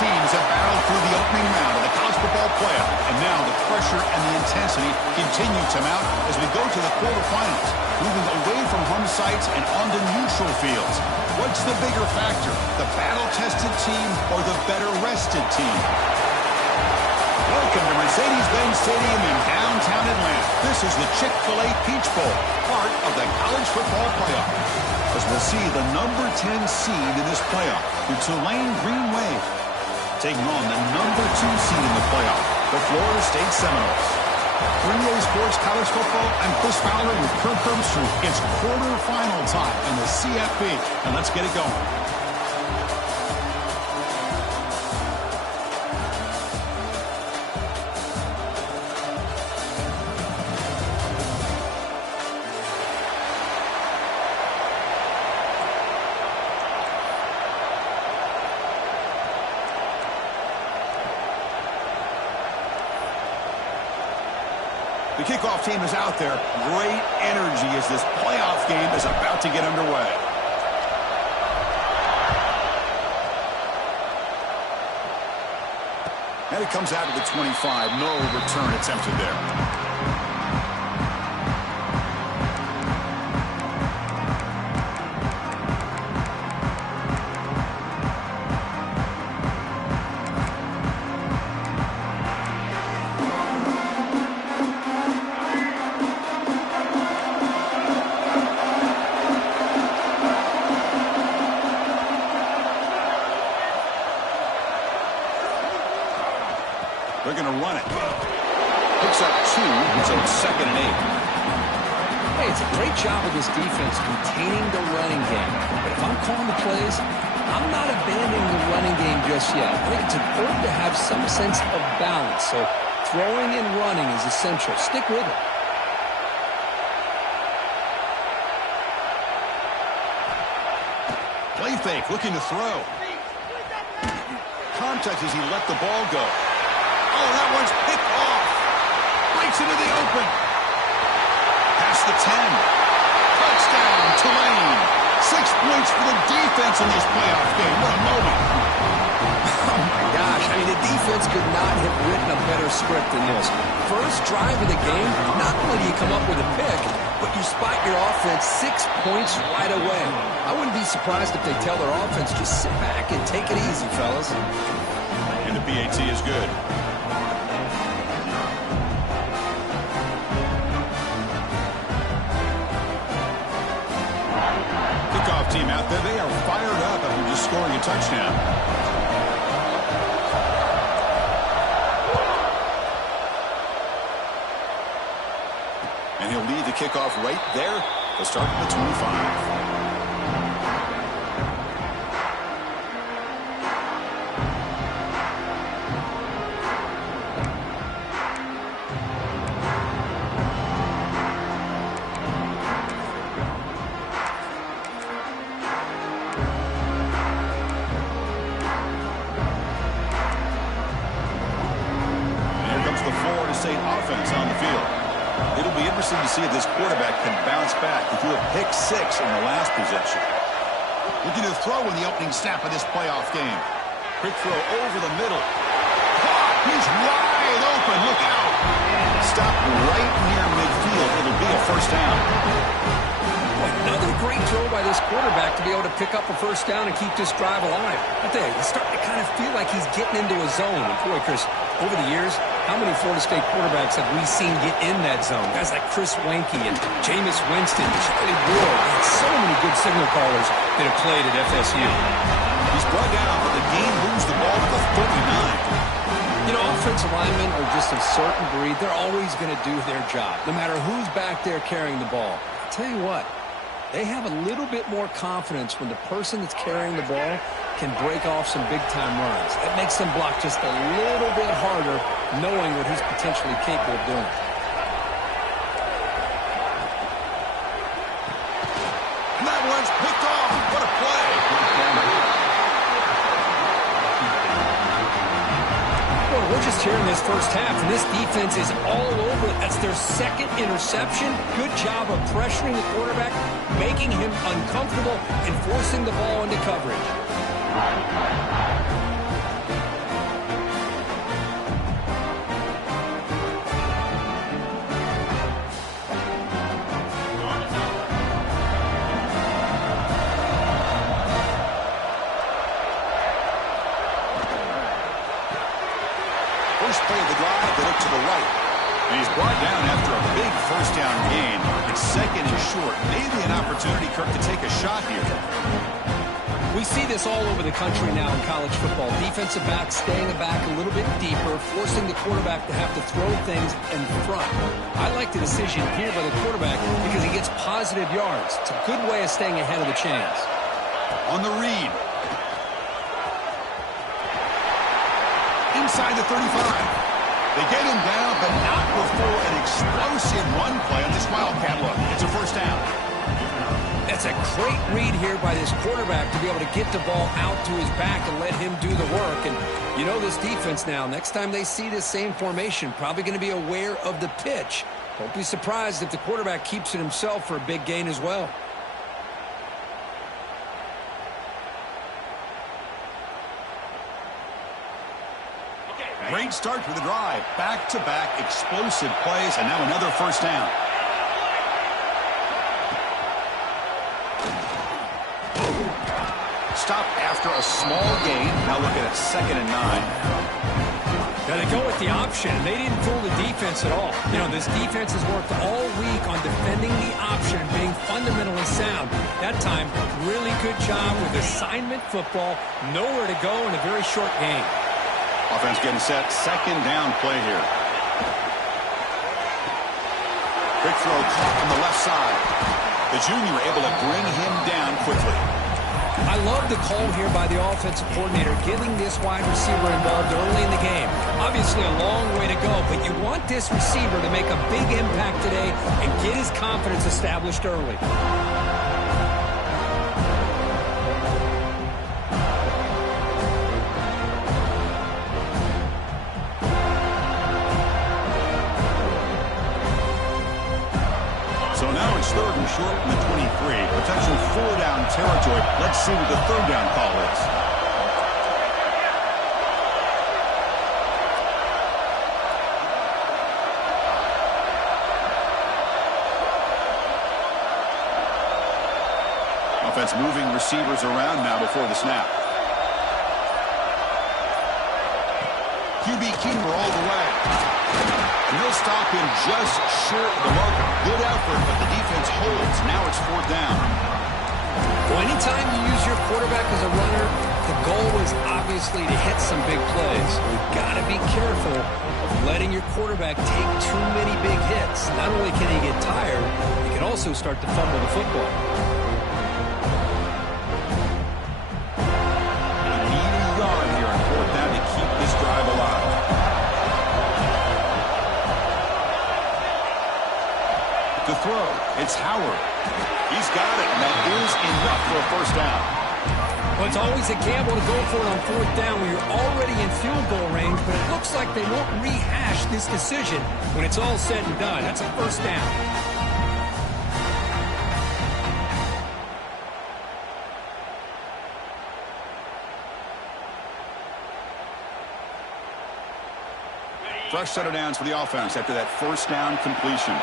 teams have battled through the opening round of the college football playoff, and now the pressure and the intensity continue to mount as we go to the quarterfinals, moving away from home sites and onto neutral fields. What's the bigger factor, the battle-tested team or the better-rested team? Welcome to Mercedes-Benz Stadium in downtown Atlanta. This is the Chick-fil-A Peach Bowl, part of the college football playoff. As we'll see the number 10 seed in this playoff, the Tulane Green Wave, taking on the number 2 seed in the playoff, the Florida State Seminoles. 3A Sports College Football, I'm Chris Fowler with Kirk Herbstreit. It's quarterfinal time in the CFP, and let's get it going. The kickoff team is out there. Great energy as this playoff game is about to get underway. And it comes out to the 25. No return attempted there. They're going to run it. Picks up 2, so it's 2nd and 8. Hey, it's a great job of this defense containing the running game. But if I'm calling the plays, I'm not abandoning the running game just yet. I think it's important to have some sense of balance. So throwing and running is essential. Stick with it. Play fake, looking to throw. Contact as he let the ball go. Oh, that one's picked off. Breaks into the open. Past the 10. Touchdown, Tulane. 6 points for the defense in this playoff game. What a moment. Oh, my gosh. I mean, the defense could not have written a better script than this. First drive of the game, not only do you come up with a pick, but you spot your offense 6 points right away. I wouldn't be surprised if they tell their offense, just sit back and take it easy, fellas. And the PAT is good. Kickoff team out there, they are fired up after just scoring a touchdown. And he'll lead the kickoff right there. They'll start at the 25. State offense on the field. It'll be interesting to see if this quarterback can bounce back. He threw a pick 6 in the last possession. Looking to throw in the opening snap of this playoff game. Quick throw over the middle. He's wide open. Look out. Stopped right near midfield. It'll be a first down. Another great throw by this quarterback to be able to pick up a first down and keep this drive alive. I tell you, he's starting to kind of feel like he's getting into a zone. And boy, Chris, over the years, how many Florida State quarterbacks have we seen get in that zone? Guys like Chris Weinke and Jameis Winston, Charlie Ward, and so many good signal callers that have played at FSU. He's brought down, but the game moves the ball to the 39. You know, offensive linemen are just a certain breed. They're always going to do their job, no matter who's back there carrying the ball. I'll tell you what, they have a little bit more confidence when the person that's carrying the ball can break off some big-time runs. That makes them block just a little bit harder, knowing what he's potentially capable of doing. And that one's picked off. What a play. Well, we're just here in this first half, and this defense is all over it. That's their 2nd interception. Good job of pressuring the quarterback, making him uncomfortable, and forcing the ball into coverage. of the drive. They look to the right. And he's brought down after a big first down gain. It's second and short. Maybe an opportunity, Kirk, to take a shot here. We see this all over the country now in college football. Defensive backs staying back a little bit deeper, forcing the quarterback to have to throw things in front. I like the decision here by the quarterback because he gets positive yards. It's a good way of staying ahead of the chains. On the read. Inside the 35. They get him down, but not before an explosive run play on this Wildcat look. It's a first down. That's a great read here by this quarterback to be able to get the ball out to his back and let him do the work. And you know this defense now, next time they see this same formation, probably going to be aware of the pitch. Don't be surprised if the quarterback keeps it himself for a big gain as well. Great start to the drive. Back-to-back explosive plays, and now another first down. Stop after a small gain. Now looking at 2nd and 9. Now they go with the option. They didn't fool the defense at all. You know, this defense has worked all week on defending the option, being fundamentally sound. That time, really good job with assignment football. Nowhere to go in a very short game. Offense getting set. 2nd down play here. Quick throw caught on the left side. The junior able to bring him down quickly. I love the call here by the offensive coordinator, getting this wide receiver involved early in the game. Obviously a long way to go, but you want this receiver to make a big impact today and get his confidence established early. So now it's 3rd and short from the 23. Potential 4-down territory. Let's see what the 3rd down call is. Offense moving receivers around now before the snap. QB keeper all the way. And he'll stop him just short of the marker. Good effort, but the defense holds. Now it's 4th down. Well, anytime you use your quarterback as a runner, the goal is obviously to hit some big plays. You've got to be careful of letting your quarterback take too many big hits. Not only can he get tired, he can also start to fumble the football. They need a yard here on 4th down to keep this drive alive. To throw, it's Howard. He's got it, and that is enough for a first down. Well, it's always a gamble to go for it on 4th down when you're already in field goal range, but it looks like they won't rehash this decision when it's all said and done. That's a first down. Fresh set of downs for the offense after that first down completion.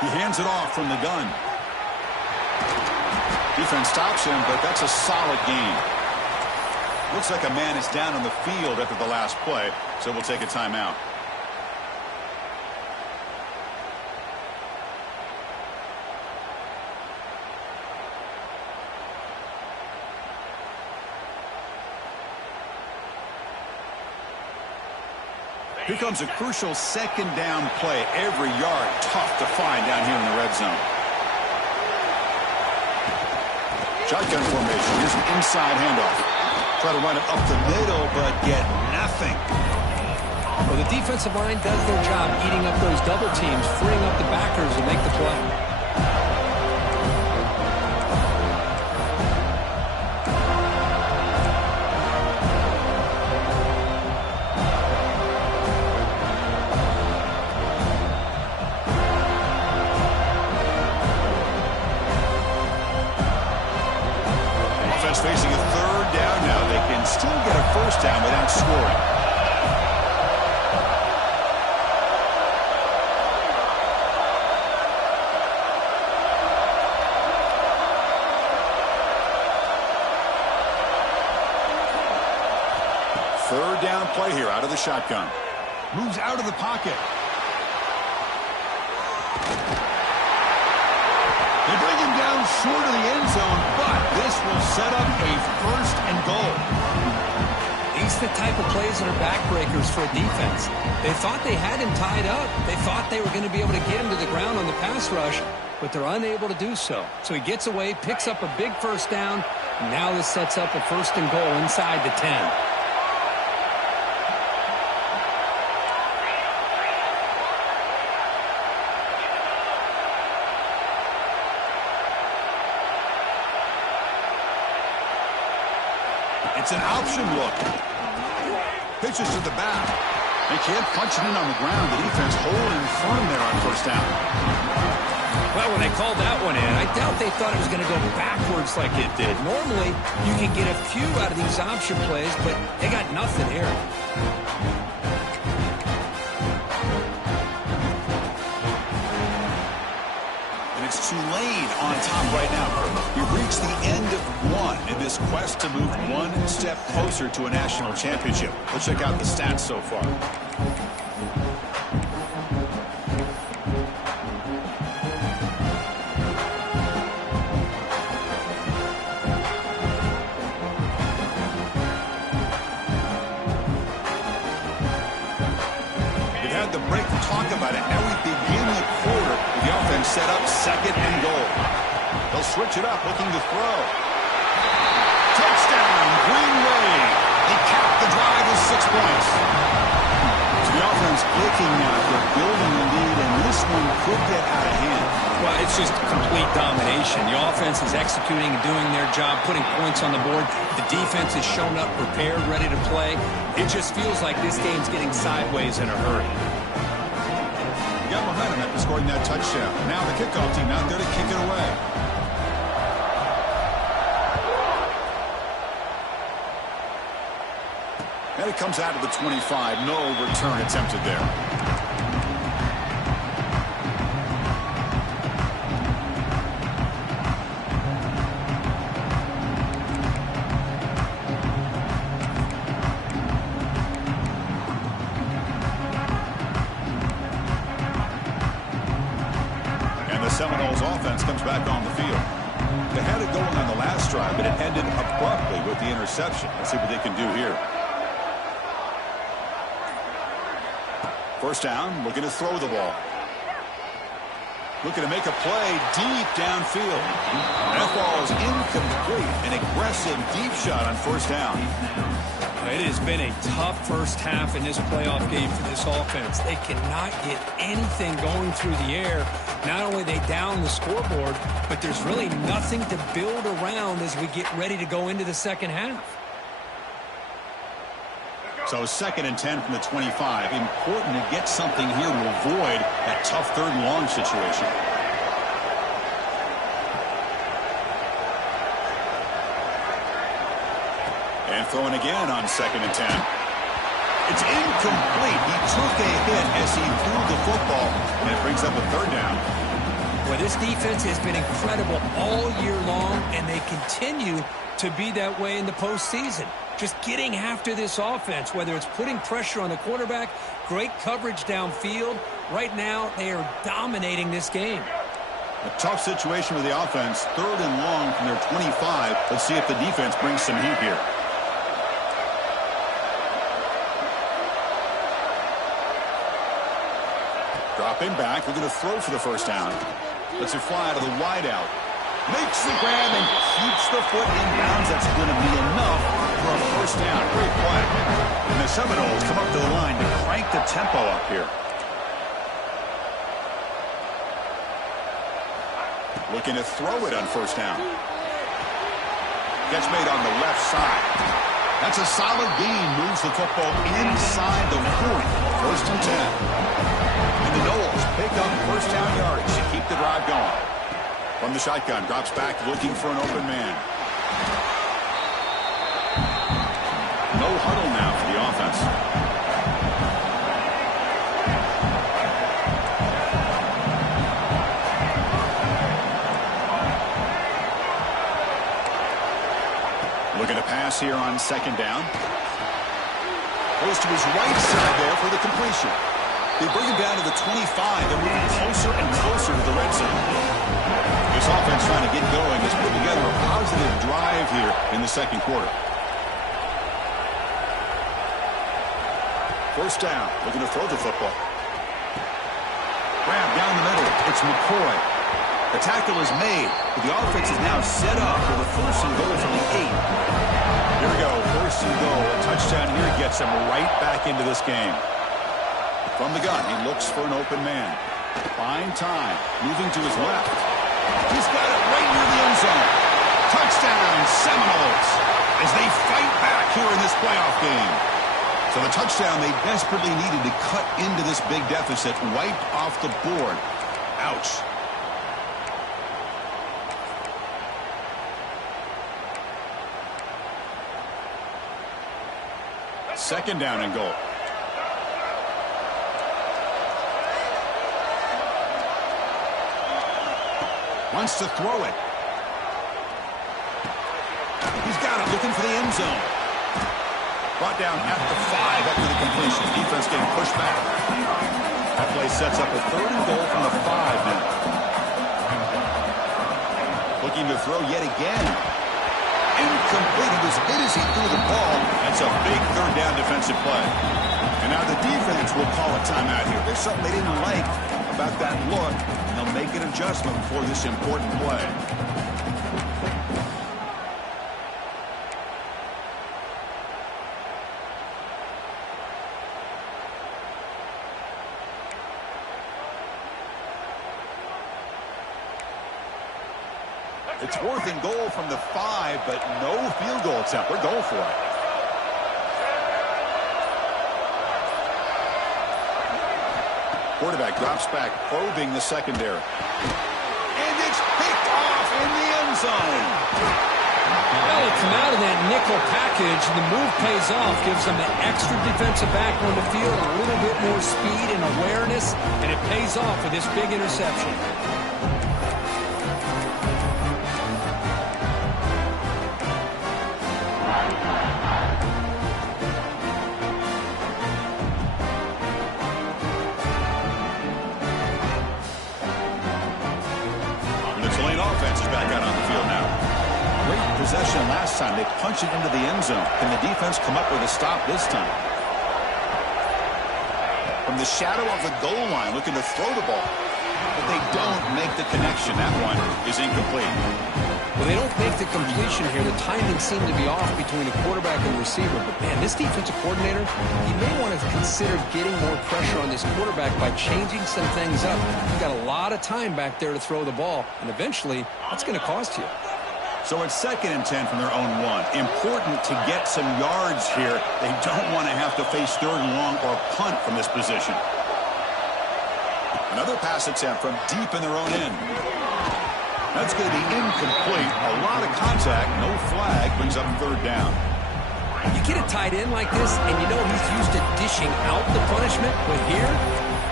He hands it off from the gun. Defense stops him, but that's a solid gain. Looks like a man is down on the field after the last play, so we'll take a timeout. Here comes a crucial 2nd down play. Every yard tough to find down here in the red zone. Shotgun formation. Here's an inside handoff. Try to run it up the middle, but get nothing. Well, the defensive line does their job eating up those double teams, freeing up the backers to make the play. Facing a 3rd down now. They can still get a first down without scoring. play here out of the shotgun. Moves out of the pocket. They bring him down short of the end zone, but this will set up a 1st and goal. These are the type of plays that are backbreakers for a defense. They thought they had him tied up. They thought they were going to be able to get him to the ground on the pass rush, but they're unable to do so. So he gets away, picks up a big 1st down, and now this sets up a 1st and goal inside the 10. It's an option look. Pitches to the back. They can't punch it in on the ground. The defense holding firm there on 1st down. Well, when they called that one in, I doubt they thought it was going to go backwards like it did. Normally, you can get a few out of these option plays, but they got nothing here. It's Tulane on top right now. We've reached the end of one in this quest to move one step closer to a national championship. Let's check out the stats so far. We've had the break to talk about it. Now we begin the quarter. The offense set up 2nd and goal. They'll switch it up, looking to throw. Touchdown, Green Wave. They cap the drive with 6 points. So the offense clicking now. They're building the lead, and this one could get out of hand. Well, it's just complete domination. The offense is executing and doing their job, putting points on the board. The defense is shown up, prepared, ready to play. It just feels like this game's getting sideways in a hurry. Got behind him after scoring that touchdown. Now the kickoff team out there to kick it away. And it comes out of the 25. No return attempted there. Seminoles offense comes back on the field. They had it going on the last drive, but it ended abruptly with the interception. Let's see what they can do here. 1st down, looking to throw the ball. Looking to make a play deep downfield. That ball is incomplete. An aggressive deep shot on 1st down. It has been a tough 1st half in this playoff game for this offense. They cannot get anything going through the air. Not only they down the scoreboard, but there's really nothing to build around as we get ready to go into the 2nd half. So 2nd and 10 from the 25. Important to get something here to avoid that tough 3rd and long situation. And throwing again on 2nd and 10. It's incomplete. He took a hit as he threw the football, and it brings up a 3rd down. Well, this defense has been incredible all year long, and they continue to be that way in the postseason. Just getting after this offense, whether it's putting pressure on the quarterback, great coverage downfield. Right now, they are dominating this game. A tough situation with the offense. 3rd and long from their 25. Let's see if the defense brings some heat here. Dropping back, we're going to throw for the 1st down. Lets it fly to the wideout. Makes the grab and keeps the foot in bounds. That's going to be enough for a 1st down. Great play. And the Seminoles come up to the line to crank the tempo up here. Looking to throw it on 1st down. Catch made on the left side. That's a solid gain. Moves the football inside the 40. 1st and 10. And the Noles pick up 1st down yardage to keep the drive going. From the shotgun, drops back looking for an open man. No huddle now for the offense. Looking to pass here on 2nd down. Goes to his right side there for the completion. They bring him down to the 25. They're moving closer and closer to the red zone. This offense trying to get going has put together a positive drive here in the second quarter. First down, looking to throw the football. Grab down the middle. It's McCoy. The tackle is made, but the offense is now set up for the first and goal from the 8. Here we go, first and goal. A touchdown here gets him right back into this game. From the gun, he looks for an open man. Buying time, moving to his left. He's got it right near the end zone. Touchdown, Seminoles, as they fight back here in this playoff game. So the touchdown they desperately needed to cut into this big deficit, wiped off the board. Ouch. Second down and goal. Wants to throw it. He's got it, looking for the end zone. Brought down at the 5 after the completion. Defense getting pushed back. That play sets up a third and goal from the 5 now. Looking to throw yet again. Incomplete. He was hit as he threw the ball. That's a big third down defensive play. And now the defense will call a timeout here. There's something they didn't like about that look, and they'll make an adjustment for this important play. It's 4th and goal from the 5, but no field goal attempt. We're going for it. Quarterback drops back, probing the secondary. And it's picked off in the end zone. Well, it's come out of that nickel package. The move pays off, gives them an extra defensive back on the field, a little bit more speed and awareness, and it pays off with this big interception. Possession last time. They punch it into the end zone. Can the defense come up with a stop this time? From the shadow of the goal line, looking to throw the ball. But they don't make the connection. That one is incomplete. Well, they don't make the completion here. The timing seemed to be off between the quarterback and the receiver. But, man, this defensive coordinator, he may want to consider getting more pressure on this quarterback by changing some things up. You've got a lot of time back there to throw the ball, and eventually that's going to cost you. So it's 2nd and 10 from their own 1. Important to get some yards here. They don't want to have to face 3rd and long or punt from this position. Another pass attempt from deep in their own end. That's going to be incomplete. A lot of contact, no flag, brings up 3rd down. You get a tight end like this, and you know he's used to dishing out the punishment, but here,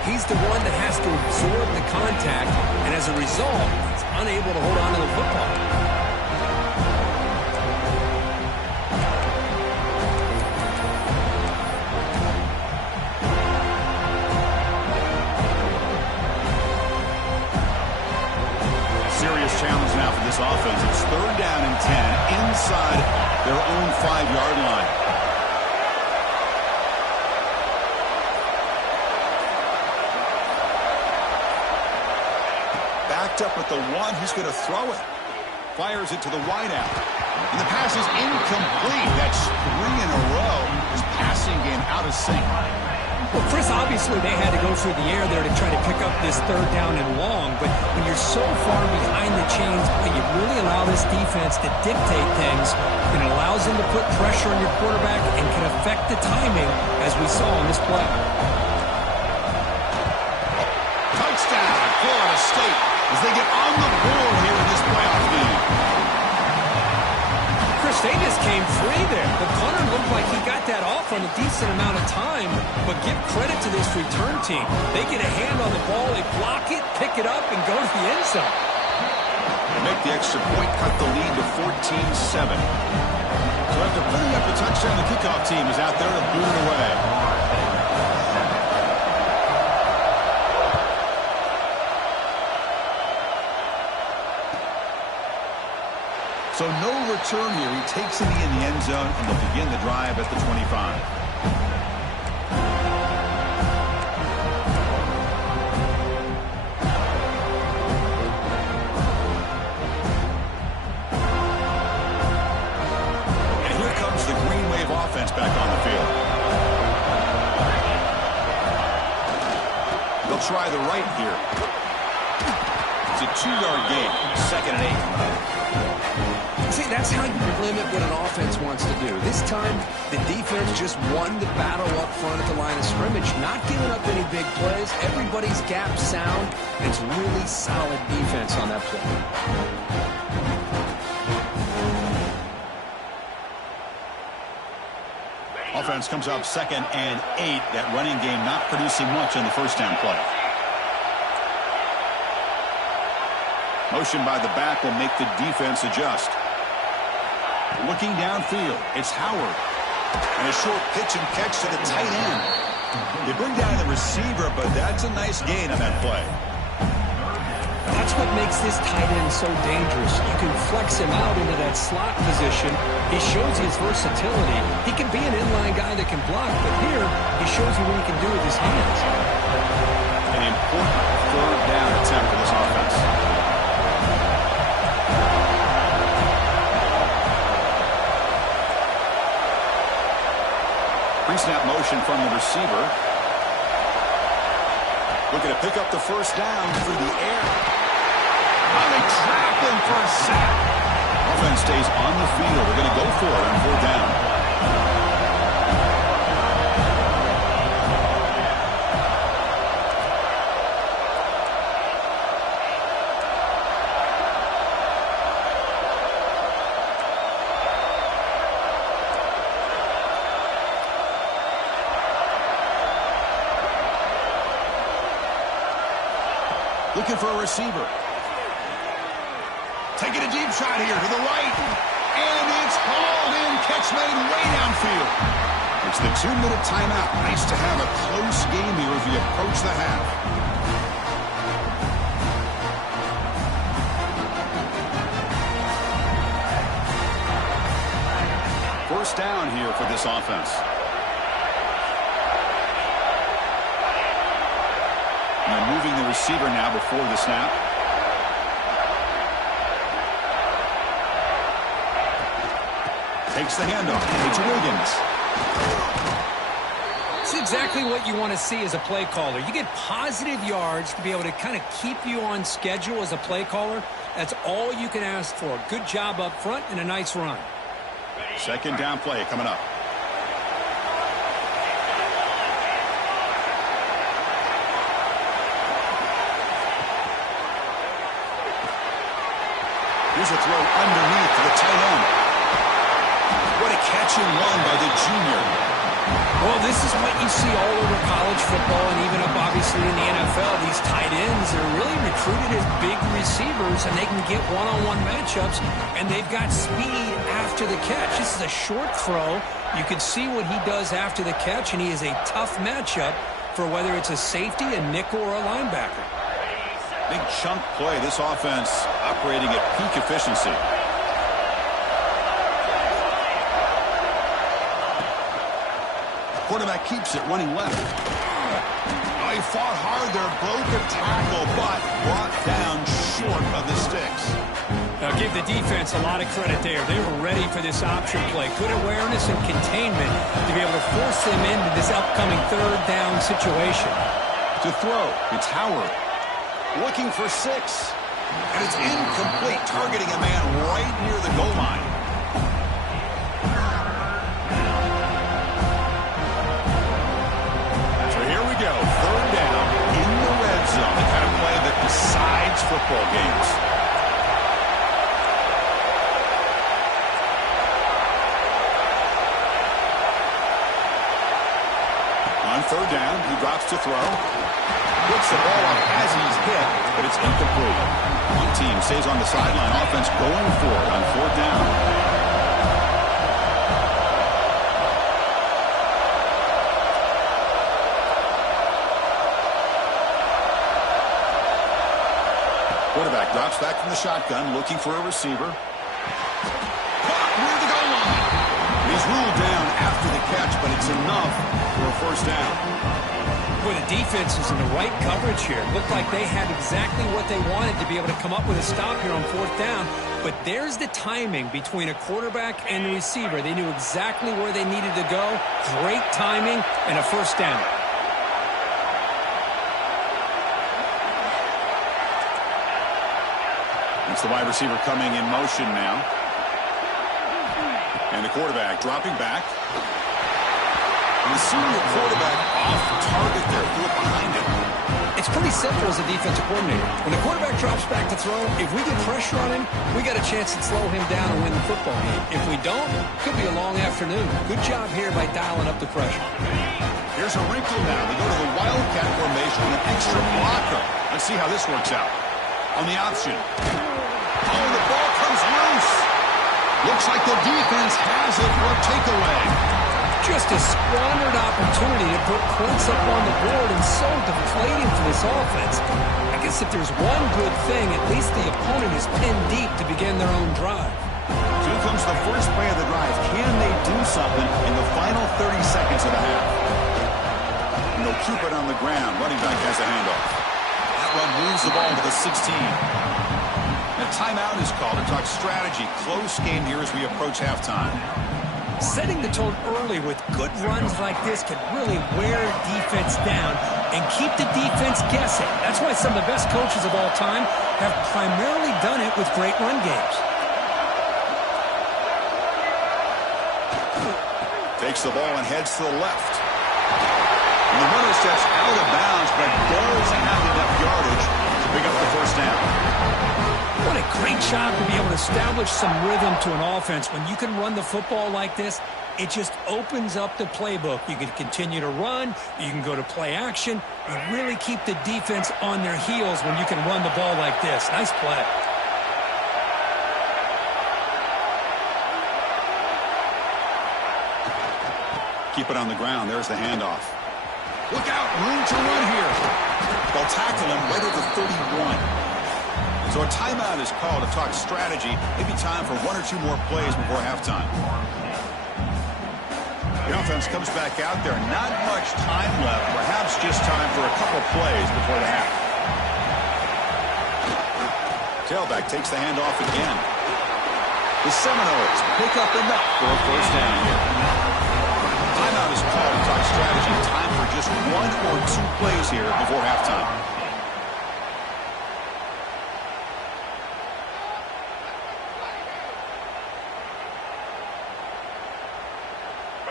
he's the one that has to absorb the contact, and as a result, he's unable to hold on to the football. Challenge now for this offense. It's 3rd down and 10 inside their own 5-yard line. Backed up with the 1. He's going to throw it. Fires it to the wideout. And the pass is incomplete. That's 3 in a row. His passing game out of sync. Well, Chris, obviously they had to go through the air there to try to pick up this 3rd down and long, but when you're so far behind the chains, can you really allow this defense to dictate things? It allows them to put pressure on your quarterback and can affect the timing, as we saw in this play. Touchdown, Florida State, as they get on the board here in this playoff game. Chris, they just came free there. The punter looked like he got that off on a decent amount of time, but give credit to this return team. They get a hand on the ball, they block it, pick it up, and go to the end zone. They make the extra point, cut the lead to 14-7. So So after putting up a touchdown, the kickoff team is out there to boot it away. So no return here. He takes it in the end zone, and they'll begin the drive at the 25. Offense back on the field. They'll try the right here. It's a 2-yard gain. 2nd and 8. See, that's how you limit what an offense wants to do. This time, the defense just won the battle up front at the line of scrimmage, not giving up any big plays. Everybody's gap sound. It's really solid defense on that play. Offense comes up 2nd and 8. That running game not producing much in the first down play. Motion by the back will make the defense adjust. Looking downfield, it's Howard. And a short pitch and catch to the tight end. They bring down the receiver, but that's a nice gain on that play. That's what makes this tight end so dangerous. You can flex him out into that slot position. He shows his versatility. He can be an inline guy that can block, but here he shows you what he can do with his hands. An important 3rd down attempt for this offense. Pre-snap motion from the receiver. Looking to pick up the first down through the air. Oh, they trap him for a sack. Offense stays on the field. They're going to go for it on 4th down. Looking for a receiver. Taking a deep shot here to the right. And it's hauled in. Catch made way downfield. It's the 2-minute timeout. Nice to have a close game here as we approach the half. First down here for this offense. And they're moving the receiver now before the snap. Takes the handoff. It's Williams. It's exactly what you want to see as a play caller. You get positive yards to be able to kind of keep you on schedule as a play caller. That's all you can ask for. Good job up front and a nice run. 2nd down play coming up. Here's a throw underneath to the tight end. What a catch and run by the junior. Well, this is what you see all over college football and even up obviously in the NFL. These tight ends are really recruited as big receivers, and they can get one-on-one matchups, and they've got speed after the catch. This is a short throw. You can see what he does after the catch, and he is a tough matchup for whether it's a safety, a nickel, or a linebacker. Big chunk play. This offense operating at peak efficiency. Quarterback keeps it running left. Oh, he fought hard there, broke a tackle, but brought down short of the sticks. Now give the defense a lot of credit there. They were ready for this option play. Good awareness and containment to be able to force them into this upcoming 3rd down situation. To throw, it's Howard. Looking for 6. And it's incomplete, targeting a man right near the goal line. Go. 3rd down in the red zone. The kind of play that decides football games. On 3rd down, he drops to throw. Puts the ball up as he's hit, but it's incomplete. One team stays on the sideline. Offense going for it on 4th down. Quarterback drops back from the shotgun, looking for a receiver. Caught near the goal line. He's ruled down after the catch, but it's enough for a first down. Boy, the defense was in the right coverage here. Looked like they had exactly what they wanted to be able to come up with a stop here on fourth down. But there's the timing between a quarterback and the receiver. They knew exactly where they needed to go. Great timing and a first down. It's the wide receiver coming in motion now. And the quarterback dropping back. And seeing the quarterback off target there, threw it behind him. It's pretty simple as a defensive coordinator. When the quarterback drops back to throw, if we get pressure on him, we got a chance to slow him down and win the football game. If we don't, could be a long afternoon. Good job here by dialing up the pressure. Here's a wrinkle now. They go to the Wildcat formation with an extra blocker. Let's see how this works out. On the option. Oh, the ball comes loose. Looks like the defense has it for a takeaway. Just a squandered opportunity to put points up on the board, and so deflating for this offense. I guess if there's one good thing, at least the opponent is pinned deep to begin their own drive. Here comes the first play of the drive. Can they do something in the final 30 seconds of the half? And they'll keep it on the ground. Running back has a handoff. That one moves the ball to the 16. A timeout is called to talk strategy. Close game here as we approach halftime. Setting the tone early with good runs like this can really wear defense down and keep the defense guessing. That's why some of the best coaches of all time have primarily done it with great run games. Takes the ball and heads to the left. And the runner steps out of bounds, but does have enough yardage to pick up the first down. What a great job to be able to establish some rhythm to an offense. When you can run the football like this, it just opens up the playbook. You can continue to run. You can go to play action. You really keep the defense on their heels when you can run the ball like this. Nice play. Keep it on the ground. There's the handoff. Look out. Room to run here. They'll tackle him right at the 31. So a timeout is called to talk strategy. Maybe time for one or two more plays before halftime. The offense comes back out there. Not much time left. Perhaps just time for a couple plays before the half. Tailback takes the handoff again. The Seminoles pick up enough for a first down here. Timeout is called to talk strategy. Time for just one or two plays here before halftime.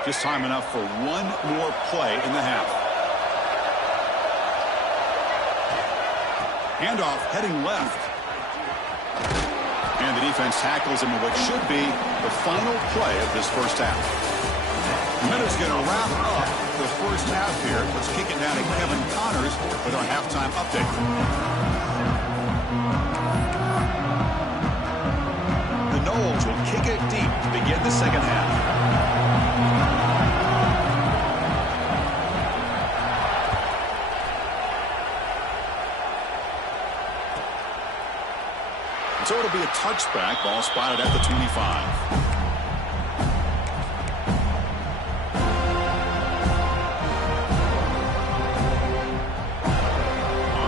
Just time enough for one more play in the half. Handoff heading left. And the defense tackles him in what should be the final play of this first half. Minutes going to wrap up the first half here. Let's kick it down to Kevin Connors with our halftime update. The Noles will kick it deep to begin the second half. So it'll be a touchback. Ball spotted at the 25.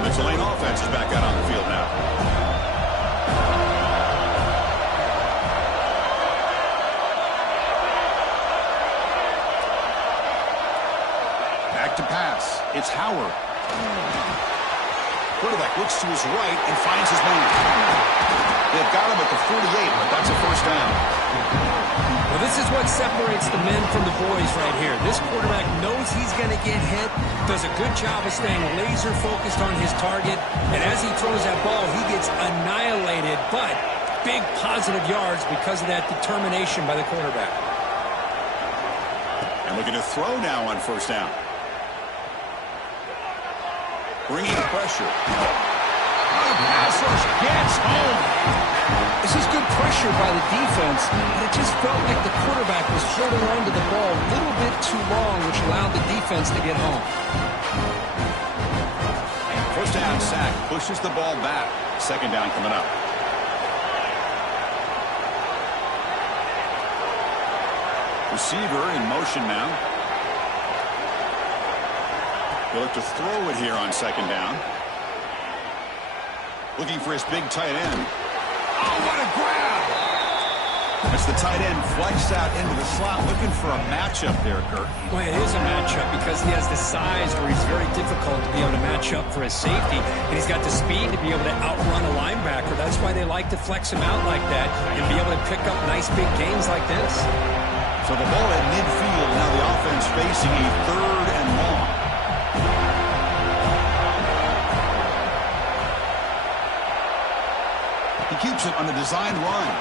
The Tulane offense is back out on the field now. Back to pass. It's Howard. Quarterback looks to his right and finds his man. They've got him at the 48, but that's a first down. Well, this is what separates the men from the boys right here. This quarterback knows he's going to get hit, does a good job of staying laser focused on his target, and as he throws that ball, he gets annihilated, but big positive yards because of that determination by the quarterback. And looking to throw now on first down. Bringing pressure. Pass rush gets home. This is good pressure by the defense, but it just felt like the quarterback was holding on to the ball a little bit too long, which allowed the defense to get home. First down sack pushes the ball back. Second down coming up. Receiver in motion now. He'll look to throw it here on second down. Looking for his big tight end. Oh, what a grab! As the tight end flexed out into the slot, looking for a matchup there, Kirk. Well, it is a matchup because he has the size where he's very difficult to be able to match up for his safety. And he's got the speed to be able to outrun a linebacker. That's why they like to flex him out like that and be able to pick up nice big gains like this. So the ball at midfield, now the offense facing a 3rd and long. He keeps it on the design run.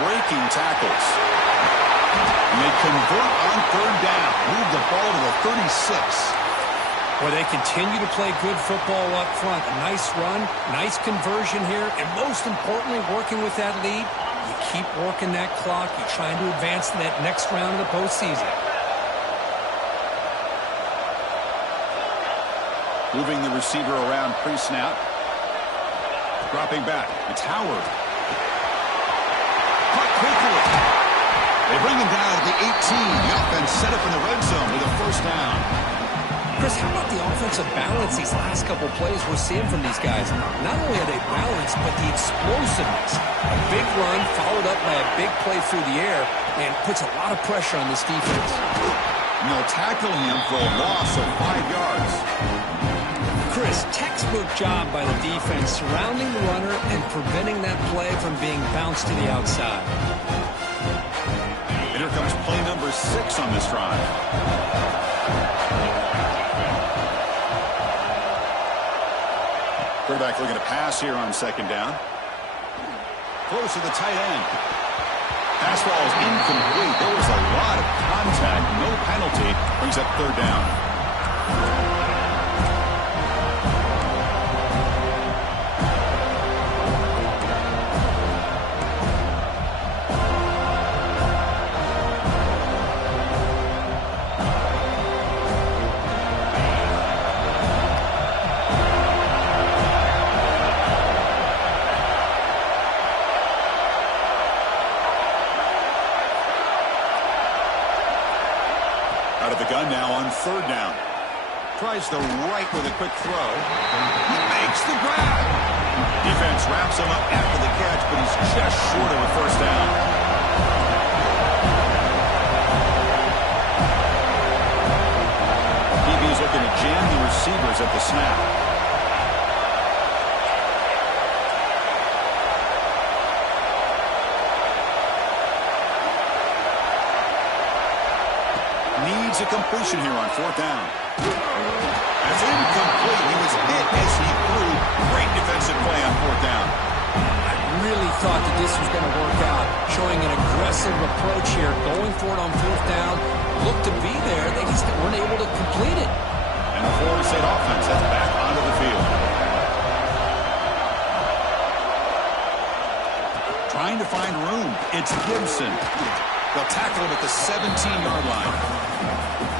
Breaking tackles. And they convert on 3rd down. Move the ball to the 36. Well, they continue to play good football up front. A nice run, nice conversion here, and most importantly, working with that lead. You keep working that clock. You're trying to advance to that next round of the postseason. Moving the receiver around pre-snap. Dropping back. It's Howard. Caught quickly. They bring him down at the 18. The offense set up in the red zone with a 1st down. Chris, how about the offensive balance these last couple plays we're seeing from these guys? Not only are they balanced, but the explosiveness. A big run followed up by a big play through the air and puts a lot of pressure on this defense. And they'll tackle him for a loss of 5 yards. Chris, textbook job by the defense surrounding the runner and preventing that play from being bounced to the outside. And here comes play number 6 on this drive. Quarterback looking to pass here on second down. Close to the tight end. Pass ball is incomplete. There was a lot of contact. No penalty. Brings up 3rd down. Out of the gun now on 3rd down. Tries the right with a quick throw. He makes the grab. Defense wraps him up after the catch, but he's just short of a 1st down. DB's looking to jam the receivers at the snap. Needs a completion here on 4th down. That's incomplete. He was hit as he threw. Great defensive play on 4th down. I really thought that this was going to work out, showing an aggressive approach here, going for it on 4th down. Looked to be there. They just weren't able to complete it. And the Florida State offense heads back onto the field. Trying to find room. It's Gibson. They'll tackle him at the 17-yard line.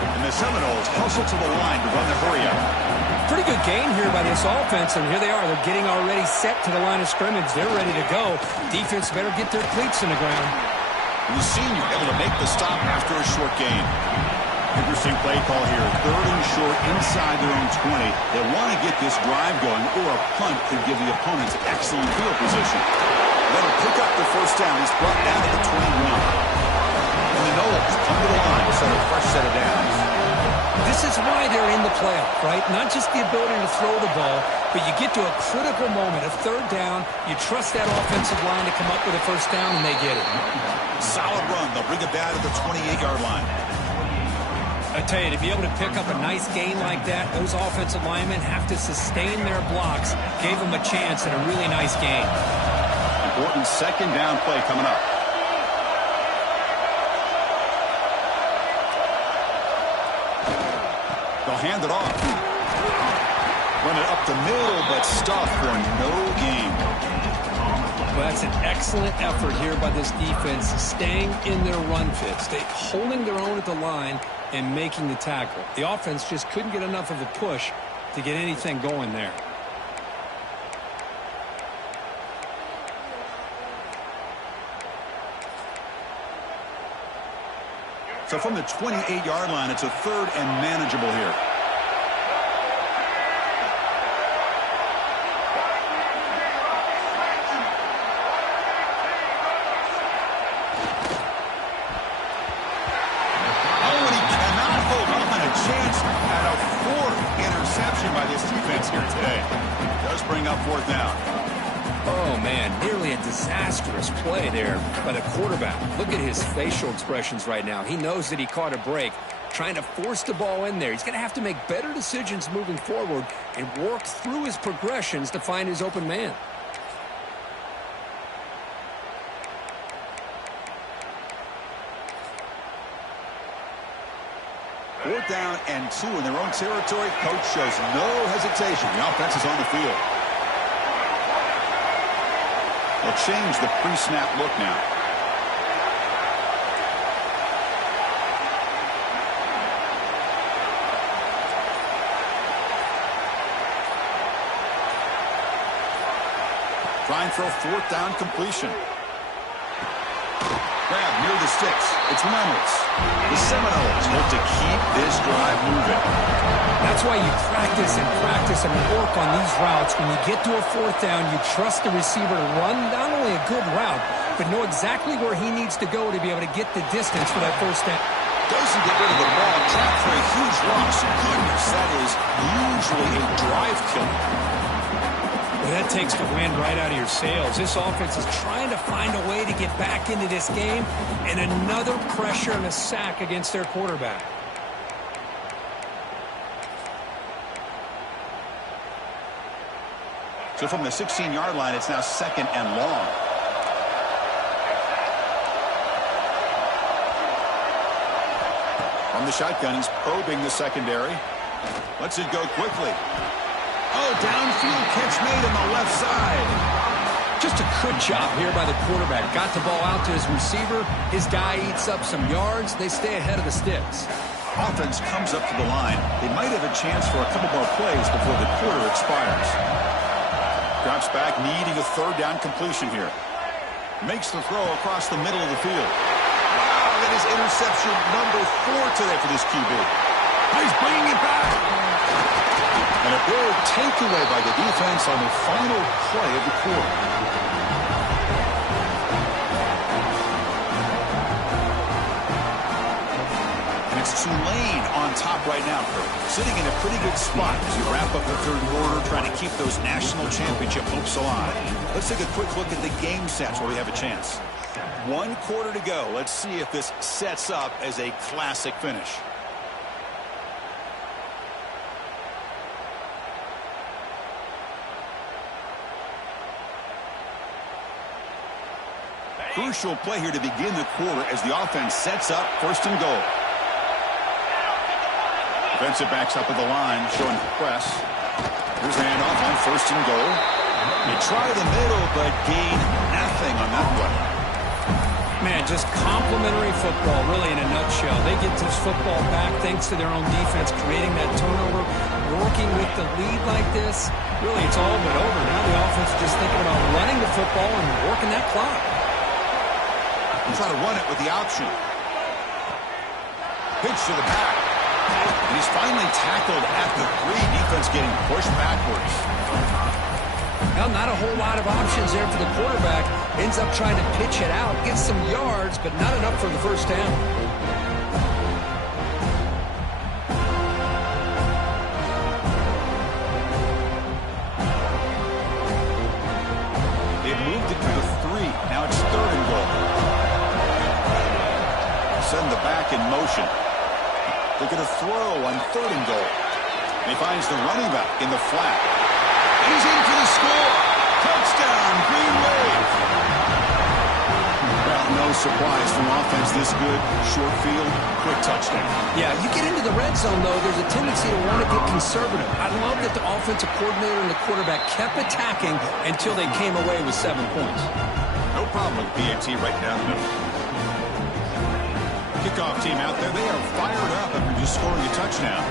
And the Seminoles hustle to the line to run the hurry-up. Pretty good game here by this offense, and here they are. They're getting already set to the line of scrimmage. They're ready to go. Defense better get their cleats in the ground. And the senior able to make the stop after a short gain. Interesting play call here. 3rd and short inside their own 20. They want to get this drive going, or a punt could give the opponents excellent field position. That'll pick up the 1st down. He's brought down at the 21. And the Noles come to the line to set a fresh set of downs. This is why they're in the playoff, right? Not just the ability to throw the ball, but you get to a critical moment, a 3rd down. You trust that offensive line to come up with a 1st down, and they get it. Solid run. They'll bring it down to the 28-yard line. I tell you, to be able to pick up a nice gain like that, those offensive linemen have to sustain their blocks. Gave them a chance at a really nice game. Important 2nd down play coming up. They'll hand it off. Run it up the middle, but stuffed for no gain. Well, that's an excellent effort here by this defense, staying in their run fit, holding their own at the line and making the tackle. The offense just couldn't get enough of a push to get anything going there. So from the 28-yard line, it's a 3rd and manageable here. Oh, and he cannot hold on. A chance at a 4th interception by this defense here today. Does bring up 4th down. Oh, man, nearly a disastrous play there by the quarterback. Look at his facial expressions right now. He knows that he caught a break, trying to force the ball in there. He's going to have to make better decisions moving forward and work through his progressions to find his open man. Fourth down and 2 in their own territory. Coach shows no hesitation. The offense is on the field. They'll change the pre-snap look now. Trying for a 4th down completion. Grab near the sticks. It's Reynolds. The Seminoles hope to keep this drive moving. That's why you practice and work on these routes. When you get to a 4th down, you trust the receiver to run not only a good route, but know exactly where he needs to go to be able to get the distance for that 1st down. Doesn't get rid of the ball. Trap for a huge loss. Goodness, that is usually a drive killer. Well, that takes the wind right out of your sails. This offense is trying to find a way to get back into this game, and another pressure and a sack against their quarterback. So from the 16-yard line, it's now 2nd and long. From the shotgun, he's probing the secondary. Lets it go quickly. Oh, downfield catch made on the left side. Just a good job here by the quarterback. Got the ball out to his receiver. His guy eats up some yards. They stay ahead of the sticks. Offense comes up to the line. They might have a chance for a couple more plays before the quarter expires. Drops back, needing a 3rd down completion here. Makes the throw across the middle of the field. Wow, that is interception number 4 today for this QB. He's bringing it back. And a big takeaway by the defense on the final play of the quarter. And it's Tulane on top right now, sitting in a pretty good spot as you wrap up the 3rd quarter, trying to keep those national championship hopes alive. Let's take a quick look at the game sets where we have a chance. 1 quarter to go. Let's see if this sets up as a classic finish. Crucial play here to begin the quarter as the offense sets up 1st and goal. Defensive backs up at the line, showing press. Here's the handoff on 1st and goal. They try the middle, but gain nothing on that play. Man, just complimentary football, really, in a nutshell. They get this football back thanks to their own defense, creating that turnover, working with the lead like this. Really, it's all but over. Now the offense is just thinking about running the football and working that clock. Try to run it with the option. Pitch to the back. And he's finally tackled at the 3. Defense getting pushed backwards. Well, not a whole lot of options there for the quarterback. Ends up trying to pitch it out, gets some yards, but not enough for the 1st down. They moved it to the 3. Now it's 3rd and goal. Send the back in motion. They're going to throw on 3rd and goal. And he finds the running back in the flat. He's in for the score. Touchdown, Green Wave. Well, no surprise from offense this good. Short field, quick touchdown. Yeah, you get into the red zone, though, there's a tendency to want to get conservative. I love that the offensive coordinator and the quarterback kept attacking until they came away with 7 points. No problem with PAT right down the middle. Kickoff team out there, they are fired up after just scoring a touchdown.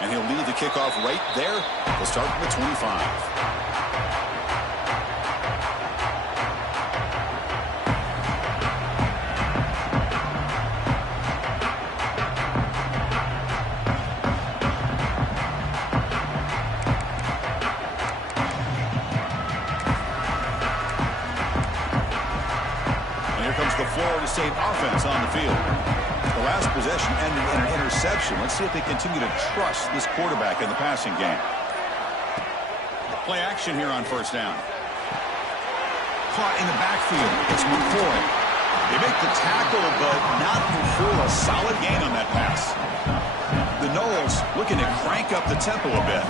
And he'll lead the kickoff right there. They'll start from the 25. field. The last possession ended in an interception. Let's see if they continue to trust this quarterback in the passing game. Play action here on first down. Caught in the backfield. It's McCoy. They make the tackle, but not before a solid gain on that pass. The Noles looking to crank up the tempo a bit.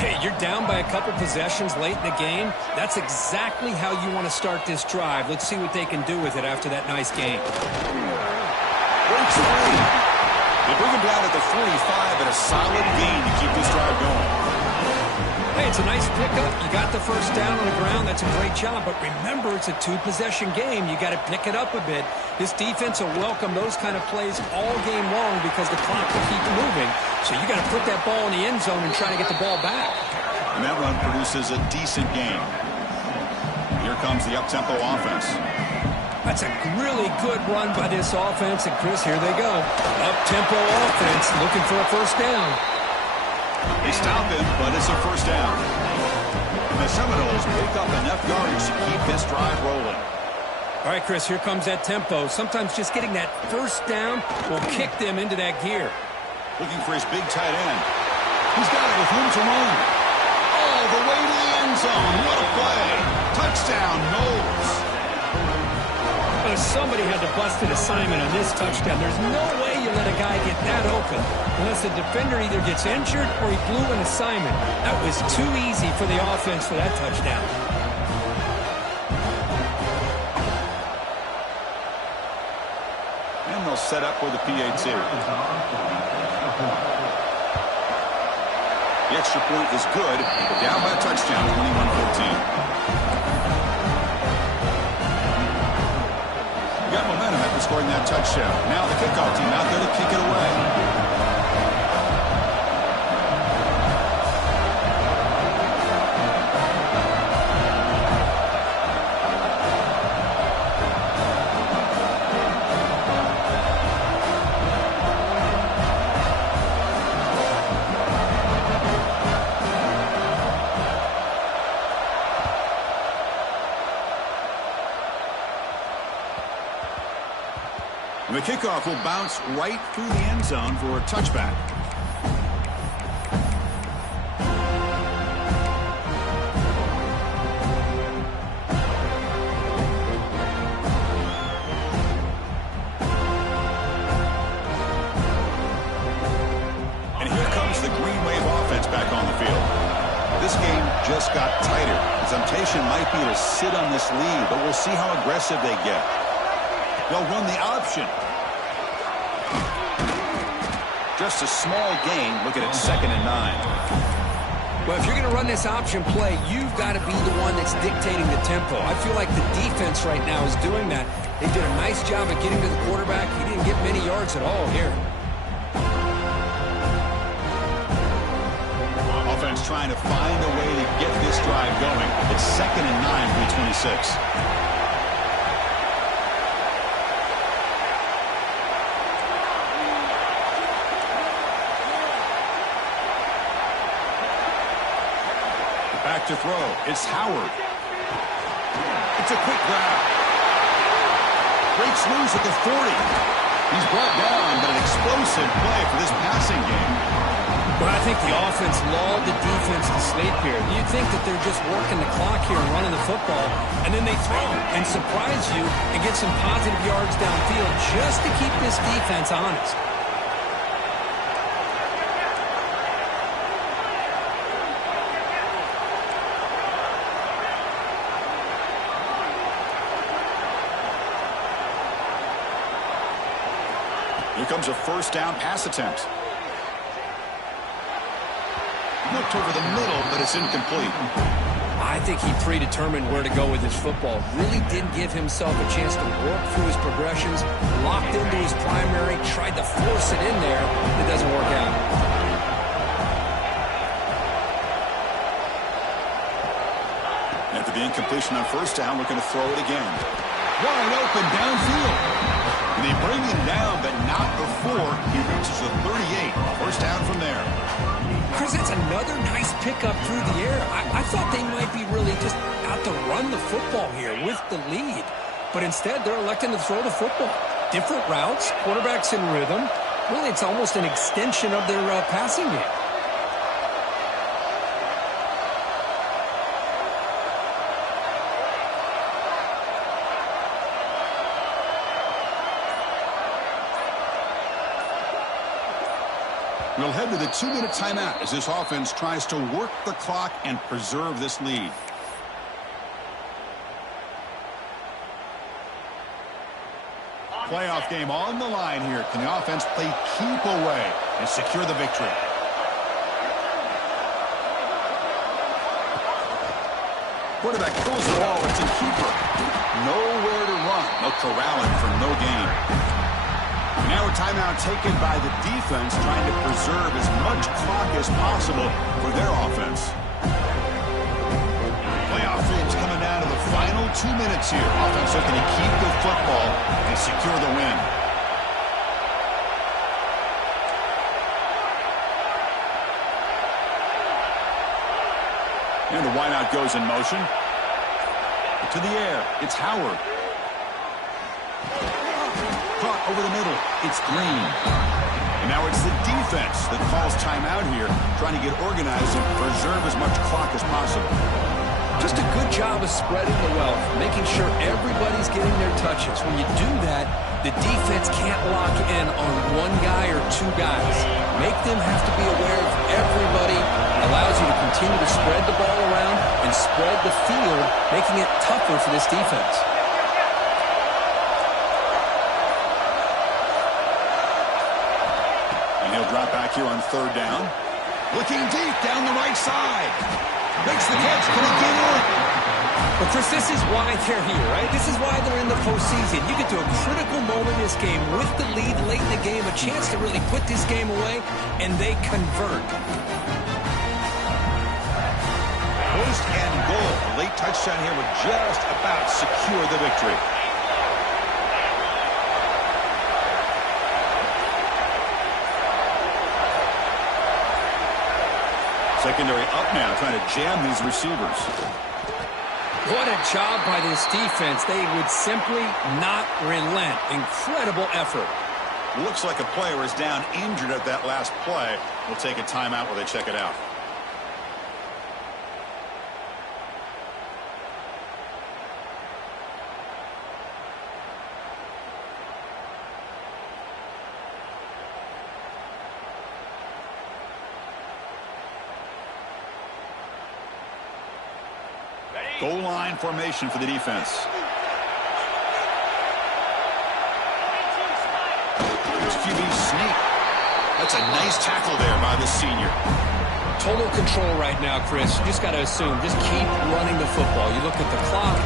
Hey, you're down by a couple possessions late in the game. That's exactly how you want to start this drive. Let's see what they can do with it after that nice game. Breaks free. They bring him down at the 45 and a solid gain to keep this drive going. Hey, it's a nice pickup. You got the first down on the ground. That's a great job. But remember, it's a two-possession game. You got to pick it up a bit. This defense will welcome those kind of plays all game long because the clock will keep moving. So you got to put that ball in the end zone and try to get the ball back. And that run produces a decent gain. Here comes the up-tempo offense. That's a really good run by this offense. And, Chris, here they go. Up-tempo offense looking for a first down. They stop him, but it's a first down. And the Seminoles pick up enough yardage to keep this drive rolling. All right, Chris, here comes that tempo. Sometimes just getting that first down will kick them into that gear. Looking for his big tight end. He's got it with room to run. All the way to the end zone. What a play. Touchdown, Noles. Somebody had to bust an assignment on this touchdown. There's no way you let a guy get that open unless the defender either gets injured or he blew an assignment. That was too easy for the offense for that touchdown. And they'll set up with a PAT. The extra point is good, but down by a touchdown, 21-14. Got momentum after scoring that touchdown. Now the kickoff team out there to kick it away. The kickoff will bounce right through the end zone for a touchback. And here comes the Green Wave offense back on the field. This game just got tighter. The temptation might be to sit on this lead, but we'll see how aggressive they get. They'll run the option. Just a small gain. Looking at 2nd and 9. Well, if you're going to run this option play, you've got to be the one that's dictating the tempo. I feel like the defense right now is doing that. They did a nice job of getting to the quarterback. He didn't get many yards at all here. Offense trying to find a way to get this drive going. It's 2nd and 9 from the 26. Back to throw. It's Howard. It's a quick grab. Breaks loose at the 40. He's brought down, but an explosive play for this passing game. Well, I think the offense lulled the defense to sleep here. You'd think that they're just working the clock here and running the football, and then they throw and surprise you and get some positive yards downfield just to keep this defense honest. Here comes a first down pass attempt. Looked over the middle, but it's incomplete. I think he predetermined where to go with his football. Really didn't give himself a chance to work through his progressions. Locked into his primary, tried to force it in there. It doesn't work out. After the incompletion on first down, looking to throw it again. Wide open downfield. And they bring him down, but not before he reaches the 38. First down from there. Chris, that's another nice pickup through the air. I thought they might be really just out to run the football here with the lead. But instead, they're electing to throw the football. Different routes, quarterbacks in rhythm. Really, it's almost an extension of their passing game. We'll head to the 2-minute timeout as this offense tries to work the clock and preserve this lead. Playoff game on the line here. Can the offense play keep away and secure the victory? Quarterback pulls the ball. It's a keeper. Nowhere to run. No corralling for no gain. Now a timeout taken by the defense, trying to preserve as much clock as possible for their offense. Playoff game's coming down to the final 2 minutes here. Offense looking to keep the football and secure the win. And the wideout goes in motion. To the air. It's Howard. Caught over the middle. It's Green. And now it's the defense that calls timeout here, trying to get organized and preserve as much clock as possible. Just a good job of spreading the wealth, making sure everybody's getting their touches. When you do that, the defense can't lock in on one guy or two guys. Make them have to be aware of everybody. Allows you to continue to spread the ball around and spread the field, making it tougher for this defense. And he'll drop back here on 3rd down. Looking deep down the right side. Makes the catch. Can he get in? Well, Chris, this is why they're here, right? This is why they're in the postseason. You get to a critical moment in this game with the lead late in the game, a chance to really put this game away, and they convert. First and goal. A late touchdown here would just about secure the victory. Secondary up now, trying to jam these receivers. What a job by this defense. They would simply not relent. Incredible effort. Looks like a player is down injured at that last play. We'll take a timeout while they check it out. Goal line formation for the defense. It's QB sneak. That's a nice tackle there by the senior. Total control right now, Chris. You just got to assume. Just keep running the football. You look at the clock,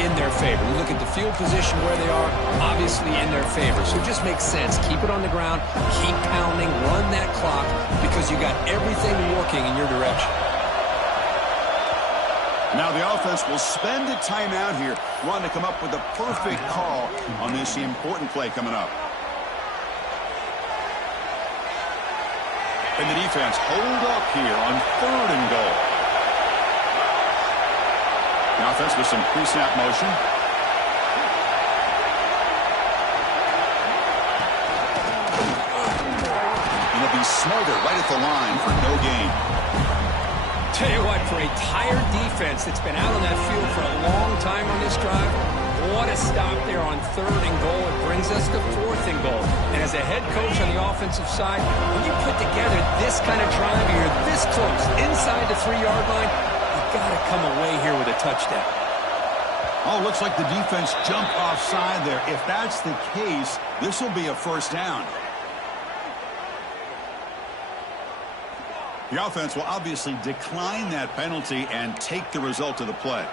in their favor. You look at the field position where they are, obviously in their favor. So it just makes sense. Keep it on the ground. Keep pounding. Run that clock because you got everything working in your direction. Now the offense will spend a timeout here, wanting to come up with the perfect call on this important play coming up. And the defense hold up here on 3rd and goal. The offense with some pre-snap motion. And they'll be smothered right at the line for no gain. Tell you what, for a tired defense that's been out on that field for a long time on this drive, what a stop there on 3rd and goal. It brings us to 4th and goal. And as a head coach on the offensive side, when you put together this kind of drive, you're this close, inside the 3-yard line, you've got to come away here with a touchdown. Oh, looks like the defense jumped offside there. If that's the case, this will be a 1st down. The offense will obviously decline that penalty and take the result of the play.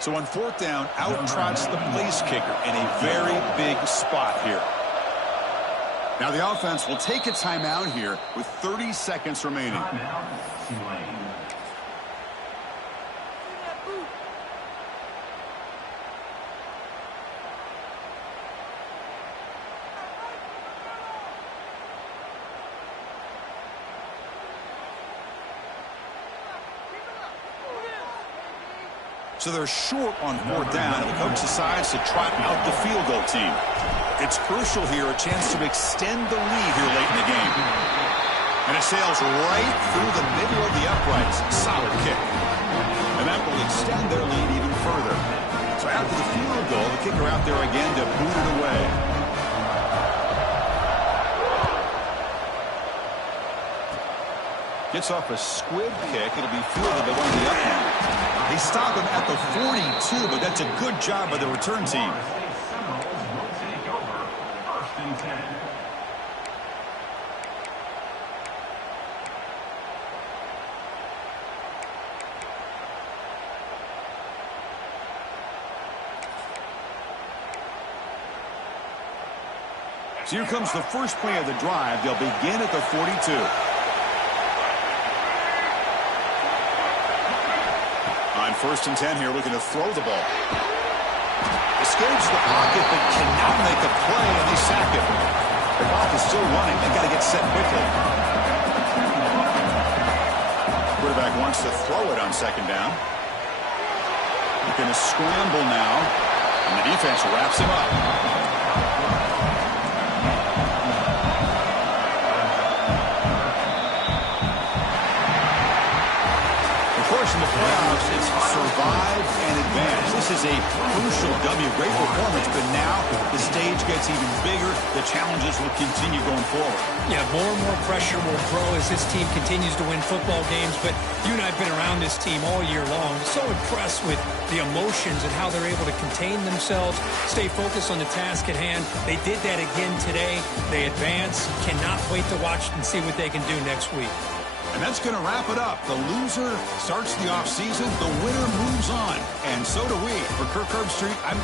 So on 4th down, out trots the place kicker in a very big spot here. Now the offense will take a timeout here with 30 seconds remaining. So they're short on 4th down, and the coach decides to trot out the field goal team. It's crucial here, a chance to extend the lead here late in the game. And it sails right through the middle of the uprights. Solid kick. And that will extend their lead even further. So after the field goal, the kicker out there again to boot it away. Gets off a squib kick. It'll be fielded by one of the up men. They stop him at the 42, but that's a good job by the return team. So here comes the first play of the drive. They'll begin at the 42. On 1st and 10 here, looking to throw the ball. Escapes the pocket, but cannot make a play, and they sack him. The clock is still running. They've got to get set quickly. Quarterback wants to throw it on 2nd down. He's going to scramble now, and the defense wraps him up. In the playoffs, it's survive and advance. This is a crucial W. Great performance, but now the stage gets even bigger. The challenges will continue going forward. Yeah, more and more pressure will grow as this team continues to win football games. But you and I have been around this team all year long. So impressed with the emotions and how they're able to contain themselves, stay focused on the task at hand. They did that again today. They advance. Cannot wait to watch and see what they can do next week. And that's going to wrap it up. The loser starts the offseason. The winner moves on. And so do we. For Kirk Herbstreit, I'm